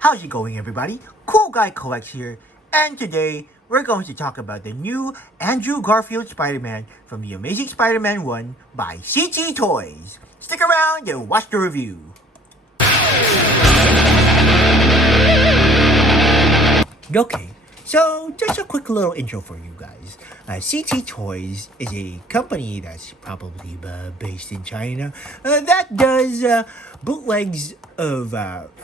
How's it going, everybody? Cool Guy Collects here, and today we're going to talk about the new Andrew Garfield Spider-Man from the Amazing Spider-Man 1 by CT Toys. Stick around and watch the review. Okay, so just a quick little intro for you guys. CT Toys is a company that's probably based in China that does bootlegs of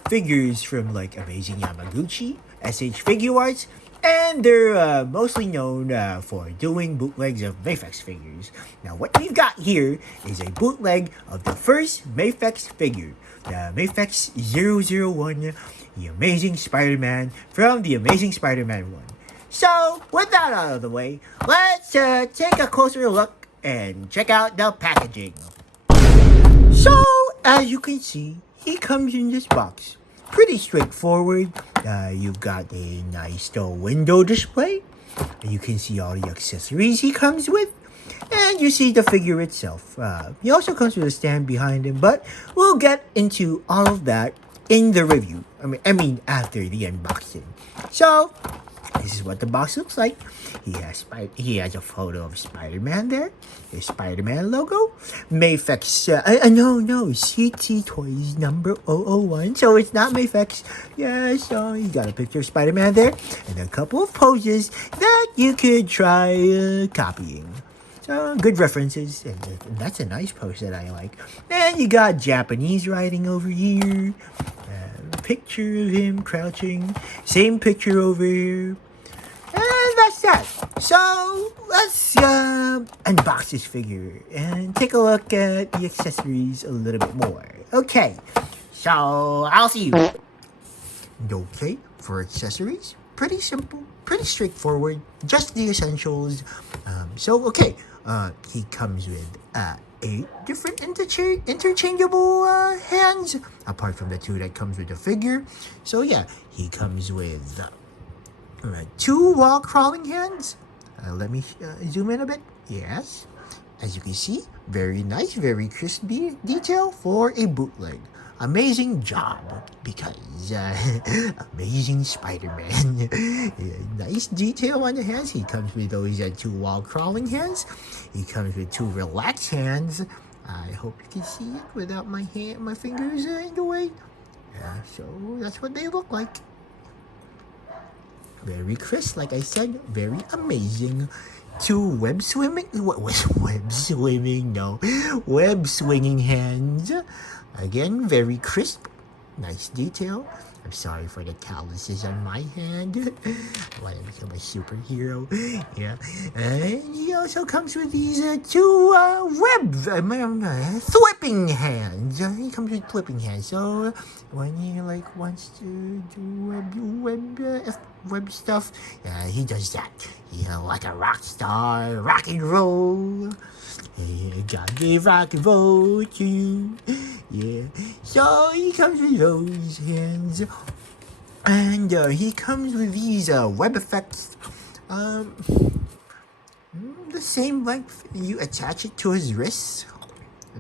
figures from like Amazing Yamaguchi, SH Figure Arts, and they're mostly known for doing bootlegs of Mafex figures. Now, what we've got here is a bootleg of the first Mafex figure, the Mafex 001, the Amazing Spider-Man from the Amazing Spider-Man 1. So, with that out of the way, let's take a closer look and check out the packaging. So, as you can see, he comes in this box. Pretty straightforward. You've got a nice window display. You can see all the accessories he comes with. And you see the figure itself. He also comes with a stand behind him, but we'll get into all of that in the review. I mean after the unboxing. So, this is what the box looks like. He has a photo of Spider-Man there. His Spider-Man logo. Mafex, no, CT Toys number 001. So it's not Mafex. Yeah, so you got a picture of Spider-Man there. And a couple of poses that you could try copying. So, good references. And that's a nice pose that I like. And you got Japanese writing over here. Picture of him crouching. Same picture over here. And that's that. So, let's unbox this figure and take a look at the accessories a little bit more. Okay, so I'll see you. Okay, for accessories, pretty simple, pretty straightforward, just the essentials. He comes with 8 different interchangeable hands, apart from the 2 that comes with the figure. So yeah, he comes with 2 wall crawling hands. Let me zoom in a bit. Yes, as you can see, very nice, very crisp detail for a bootleg. Amazing job, because Amazing Spider-Man. Nice detail on the hands. He comes with those 2 wall crawling hands. He comes with 2 relaxed hands. I hope you can see it without my fingers in the way. So that's what they look like. Very crisp, like I said, very amazing. 2 web swinging hands. Again, very crisp, nice detail. I'm sorry for the calluses on my hand. I want to become a superhero. Yeah. And he also comes with these 2 flipping hands. He comes with flipping hands. So when he wants to do web stuff, he does that. Like a rock star, rock and roll. God gave rock and roll to you. Yeah. So he comes with those hands. And he comes with these web effects. The same length. You attach it to his wrist.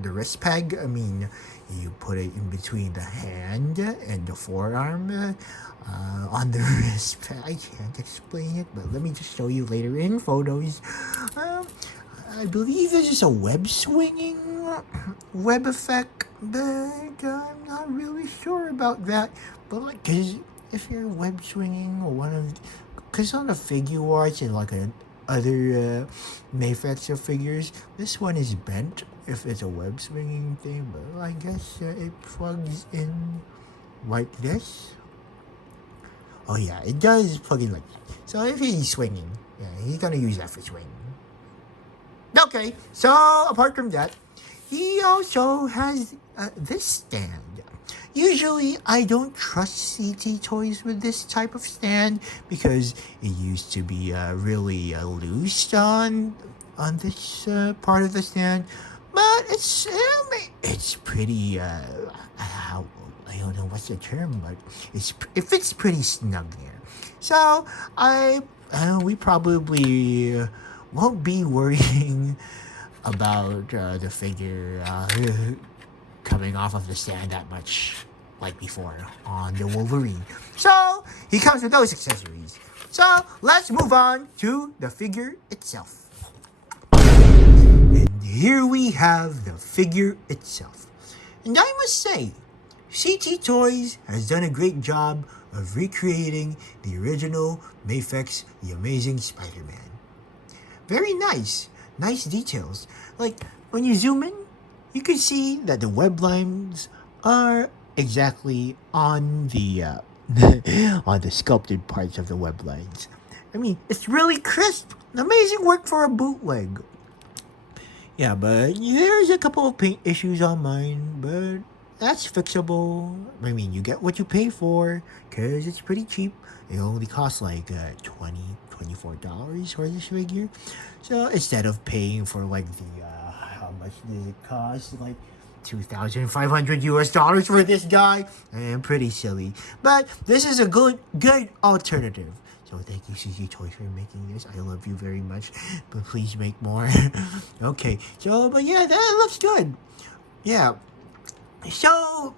The wrist peg. You put it in between the hand and the forearm. On the wrist peg. I can't explain it, but let me just show you later in photos. I believe this is a web effect, but I'm not really sure about that. But cause if you're web swinging or cause on the figure arts and other Mafex figures, this one is bent if it's a web swinging thing. But I guess it plugs in like this. Oh yeah, it does plug in like this. So if he's swinging, he's gonna use that for swinging. Okay, so apart from that, he also has this stand. Usually, I don't trust CT Toys with this type of stand because it used to be really loose on this part of the stand. But it's pretty. I don't know what's the term, but it fits pretty snug there. So we probably won't be worrying about the figure coming off of the stand that much like before on the Wolverine. So he comes with those accessories. So let's move on to the figure itself. And here we have the figure itself. And I must say, CT Toys has done a great job of recreating the original Mafex, the Amazing Spider-Man. Very nice. Nice details. Like, when you zoom in, you can see that the web lines are exactly on the on the sculpted parts of the web lines. I mean, it's really crisp. Amazing work for a bootleg. Yeah, but there's a couple of paint issues on mine, but that's fixable. I mean, you get what you pay for, because it's pretty cheap. It only costs like $24 for this figure. So instead of paying for like the, how much does it cost? Like $2,500 for this guy? Pretty silly. But this is a good alternative. So thank you, CC Toys, for making this. I love you very much, but please make more. Okay, so, but yeah, that looks good. Yeah. So,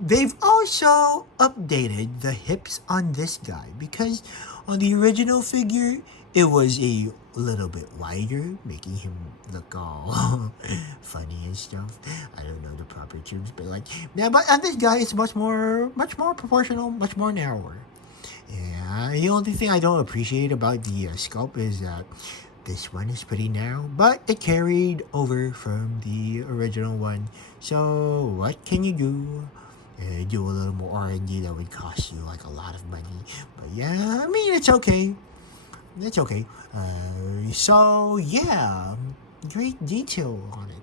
they've also updated the hips on this guy, because on the original figure, it was a little bit wider, making him look all funny and stuff. I don't know the proper terms, but like, yeah, but on this guy, it's much more proportional, much more narrower. Yeah, the only thing I don't appreciate about the sculpt is that this one is pretty narrow, but it carried over from the original one. So what can you do? Do a little more R&D that would cost you like a lot of money. But yeah, I mean, it's okay. It's okay. So yeah, great detail on it.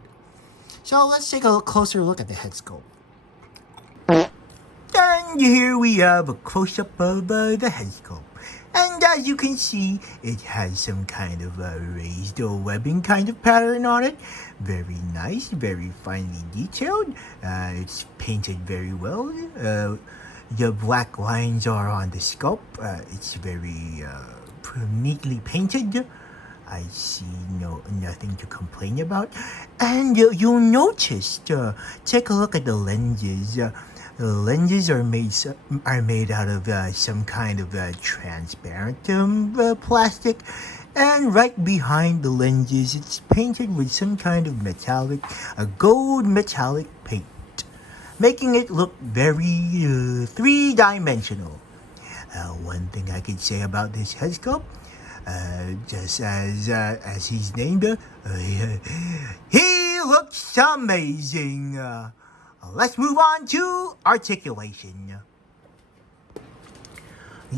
So let's take a closer look at the head sculpt. And here we have a close-up of the head sculpt. And as you can see, it has some kind of raised webbing kind of pattern on it. Very nice, very finely detailed. It's painted very well. The black lines are on the sculpt. It's very neatly painted. I see nothing to complain about. And you'll notice, take a look at the lenses. The lenses are made out of some kind of transparent plastic, and right behind the lenses, it's painted with some kind of a gold metallic paint, making it look very three-dimensional. One thing I could say about this head sculpt, just as he's named, he looks amazing. Let's move on to articulation.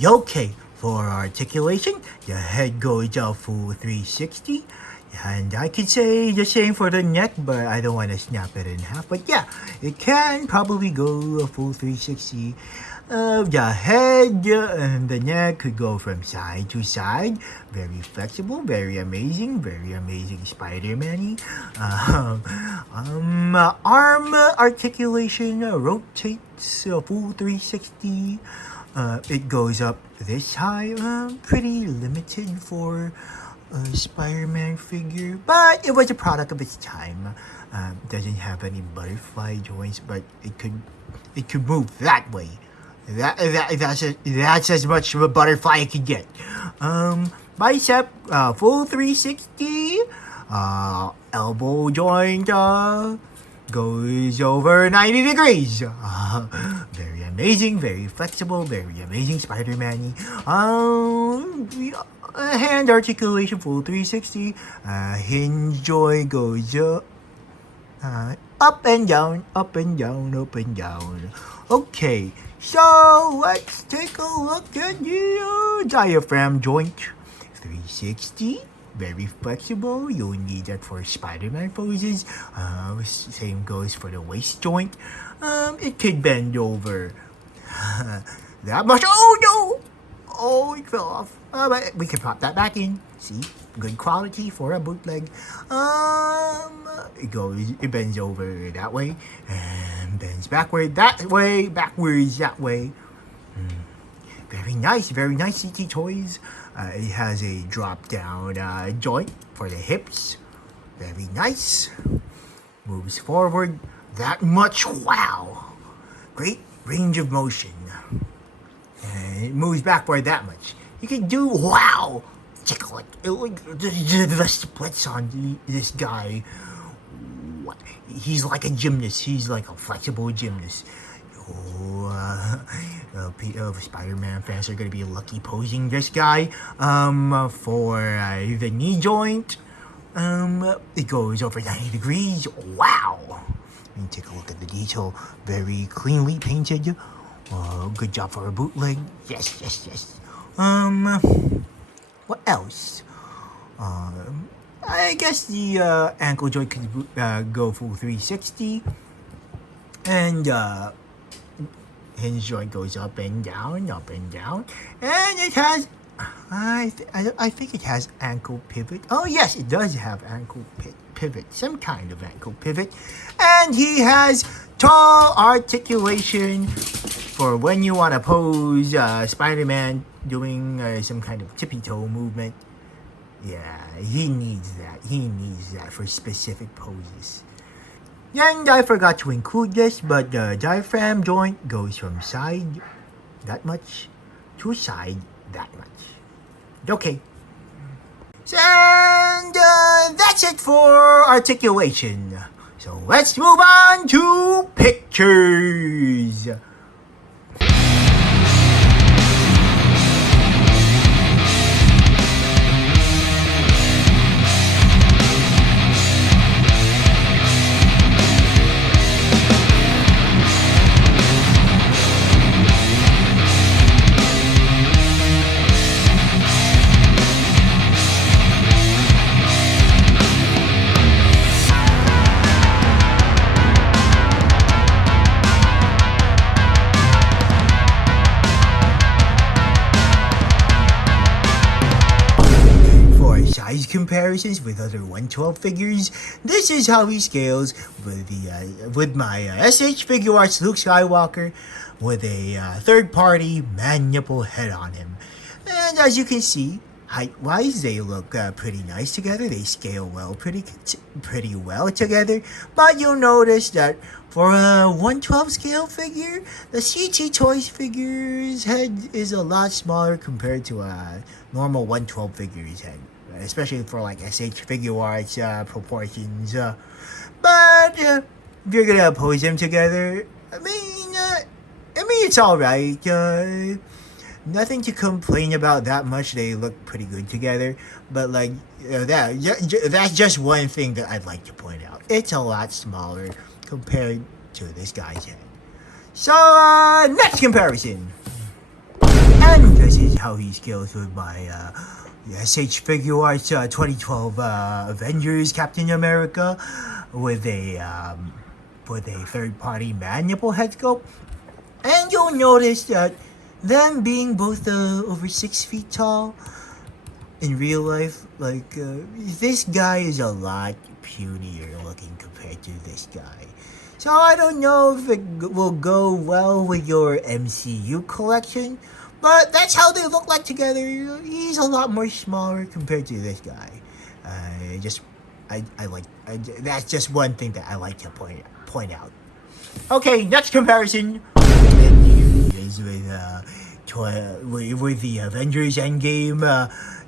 Okay, for articulation, the head goes out full 360. And I could say the same for the neck, but I don't want to snap it in half. But yeah, it can probably go a full 360. The head and the neck could go from side to side. Very flexible, very amazing Spider-Man-y. Arm articulation rotates a full 360. It goes up this high. Pretty limited for a Spider-Man figure, but it was a product of its time. Doesn't have any butterfly joints, but it could move that way. That's as much of a butterfly I could get. Bicep, full 360. Elbow joint goes over 90 degrees. Very amazing, very flexible, very amazing Spider-Man. Hand articulation, full 360. Hinge joint goes up and down, up and down, up and down. Okay, so let's take a look at the diaphragm joint. 360, very flexible. You'll need that for Spider-Man poses. Same goes for the waist joint. It could bend over that much. Oh no! Oh, it fell off. But we can pop that back in. See, good quality for a bootleg. It bends over that way and bends backward that way, backwards that way. Very nice CT Toys. It has a drop down joint for the hips. Very nice. Moves forward that much. Wow. Great range of motion. moves backward that much. He can do, wow! Check out the splits on this guy. What? He's like a gymnast. He's like a flexible gymnast. Spider-Man fans are gonna be lucky posing this guy for the knee joint. It goes over 90 degrees. Wow! Let me take a look at the detail. Very cleanly painted. Good job for a bootleg. Yes, yes, yes. What else? I guess the ankle joint could go full 360. And hinge joint goes up and down, and it has, I think it has ankle pivot. Oh yes, it does have ankle pivot, some kind of ankle pivot, and he has tall articulation for when you want to pose Spider-Man doing some kind of tippy toe movement. Yeah, he needs that. He needs that for specific poses. And I forgot to include this, but the diaphragm joint goes from side that much to side that much. Okay. And that's it for articulation. So let's move on to pictures. Size comparisons with other 112 figures. This is how he scales with my SH Figure Arts Luke Skywalker with a third-party man-nipple head on him. And as you can see, height-wise, they look pretty nice together. They scale well, pretty well together. But you'll notice that for a 112 scale figure, the CT Toys figure's head is a lot smaller compared to a normal 112 figure's head. Especially for like SH Figure Arts proportions. But if you're gonna pose them together, I mean it's alright. Nothing to complain about that much. They look pretty good together. But like that's just one thing that I'd like to point out. It's a lot smaller compared to this guy's head. So next comparison. And this is how he scales with my SH Figure Arts 2012 Avengers Captain America with a third-party man-nipple head sculpt. And you'll notice that them being both over 6 feet tall, in real life, like, this guy is a lot punier looking compared to this guy. So I don't know if it will go well with your MCU collection, but that's how they look like together. He's a lot more smaller compared to this guy. That's just one thing that I like to point out. Okay, next comparison. And here he is with the Avengers Endgame,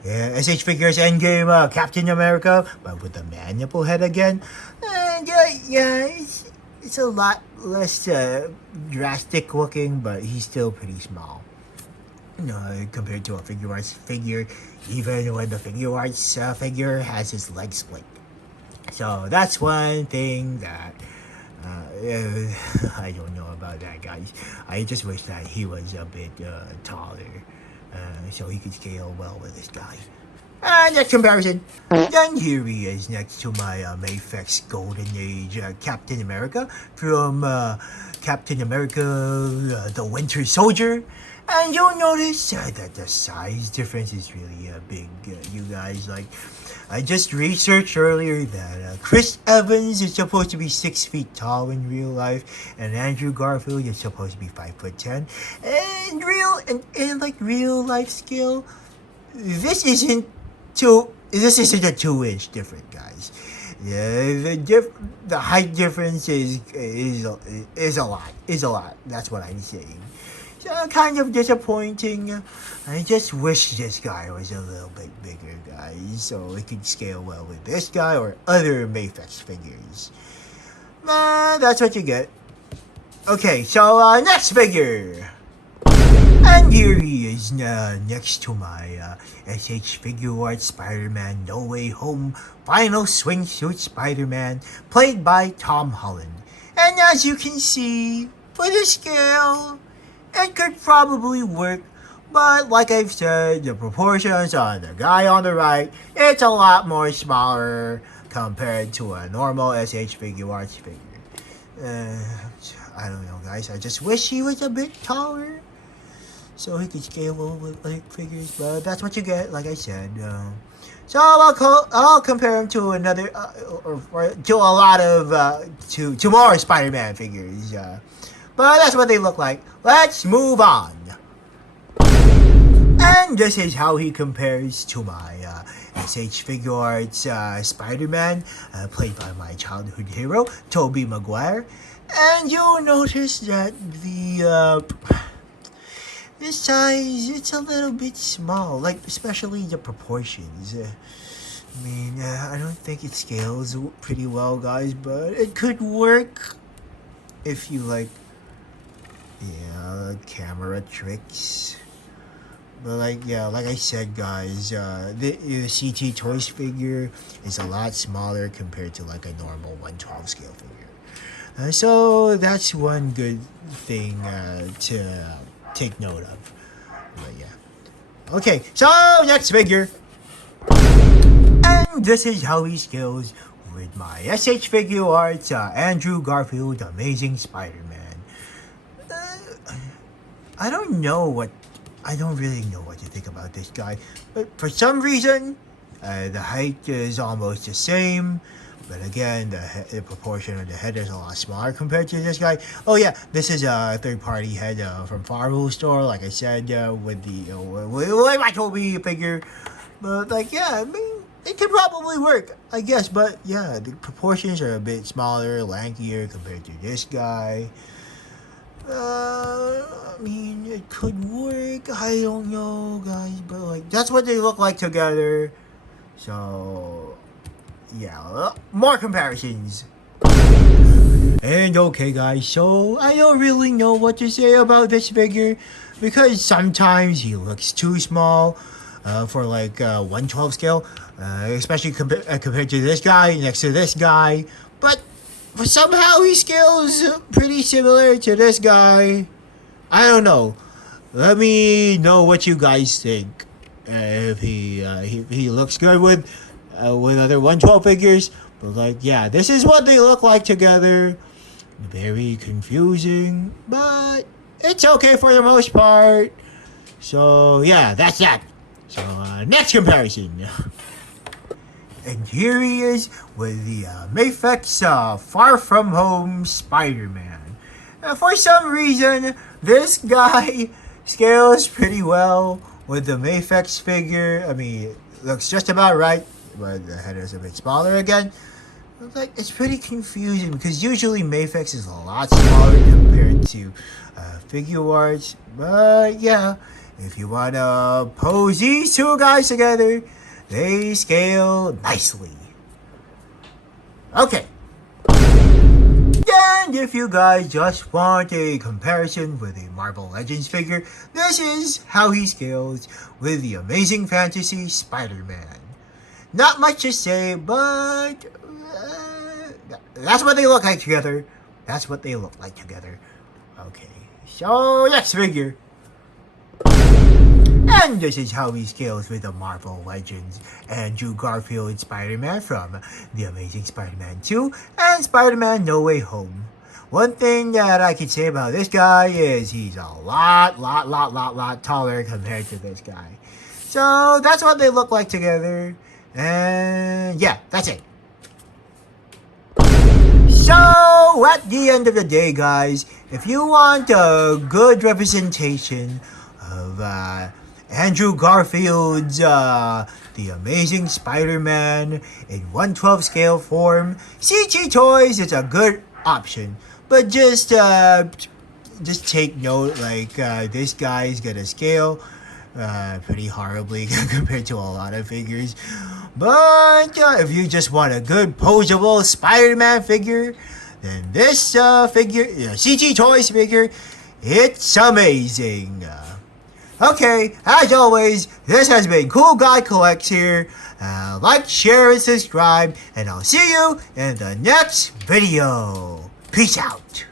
SH Figures Endgame, Captain America, but with the man-nipple head again. And it's a lot less drastic looking, but he's still pretty small. Compared to a Figure Arts figure, even when the Figure Arts figure has his leg split. So that's one thing that I don't know about that, guys. I just wish that he was a bit taller, so he could scale well with this guy. Next comparison. Then here he is next to my Mafex Golden Age Captain America from Captain America the Winter Soldier. And you'll notice that the size difference is really big, you guys. Like, I just researched earlier that Chris Evans is supposed to be 6 feet tall in real life, and Andrew Garfield is supposed to be 5'10". And real life scale, this isn't a 2-inch difference, guys. Yeah, the height difference is a lot. That's what I'm saying. So kind of disappointing. I just wish this guy was a little bit bigger, guys, so it could scale well with this guy or other Mafex figures. That's what you get. Okay, so next figure. And here he is next to my SH Figure Art Spider-Man No Way Home Final Swingsuit Spider-Man, played by Tom Holland. And as you can see, for the scale, it could probably work, but like I've said, the proportions on the guy on the right, it's a lot more smaller compared to a normal SH Figure Arts figure. I don't know, guys, I just wish he was a bit taller so he could scale well with other figures, but that's what you get, like I said. So I'll compare him to another, or to a lot of, to more Spider-Man figures. But that's what they look like. Let's move on. And this is how he compares to my SH Figure Arts Spider-Man, played by my childhood hero, Tobey Maguire. And you'll notice that the size, it's a little bit small, like especially the proportions. I don't think it scales pretty well, guys, but it could work if you like, camera tricks. But like I said, guys, the CT Toys figure is a lot smaller compared to like a normal 1/12 scale figure. So that's one good thing to take note of. But yeah. Okay, so next figure. And this is how he scales with my SH Figure Arts Andrew Garfield Amazing Spider-Man. I don't really know what to think about this guy, but for some reason, the height is almost the same, but again, the proportion of the head is a lot smaller compared to this guy. Oh yeah, this is a third-party head from Farwell store, like I said, with my Toby figure. But like, yeah, it could probably work, I guess. But yeah, the proportions are a bit smaller, lankier compared to this guy. It could work. I don't know, guys, but like that's what they look like together. So yeah, more comparisons. And okay, guys, so I don't really know what to say about this figure because sometimes he looks too small for like 1/12 scale, especially compared to this guy next to this guy. But somehow he scales pretty similar to this guy. I don't know. Let me know what you guys think. If he looks good with other 1/12 figures. But like, yeah, this is what they look like together. Very confusing, but it's okay for the most part. So yeah, that's that. So next comparison. And here he is with the Mafex Far From Home Spider-Man. For some reason, this guy scales pretty well with the Mafex figure. It looks just about right, but the head is a bit smaller again. Like, it's pretty confusing because usually Mafex is a lot smaller compared to Figure Arts. But yeah, if you want to pose these two guys together, they scale nicely. Okay. And if you guys just want a comparison with a Marvel Legends figure, this is how he scales with the Amazing Fantasy Spider-Man. Not much to say, but that's what they look like together. Okay, so next figure. And this is how he scales with the Marvel Legends Andrew Garfield Spider-Man from The Amazing Spider-Man 2 and Spider-Man No Way Home. One thing that I can say about this guy is he's a lot taller compared to this guy. So that's what they look like together. And yeah, that's it. So at the end of the day, guys, if you want a good representation of Andrew Garfield's The Amazing Spider-Man in 1/12 scale form, CG Toys is a good option. But just just take note, like this guy's gonna scale pretty horribly compared to a lot of figures. But if you just want a good posable Spider-Man figure, then this figure, CT Toys figure, it's amazing. Okay, as always, this has been Cool Guy Collects here. Like, share, and subscribe, and I'll see you in the next video. Peace out.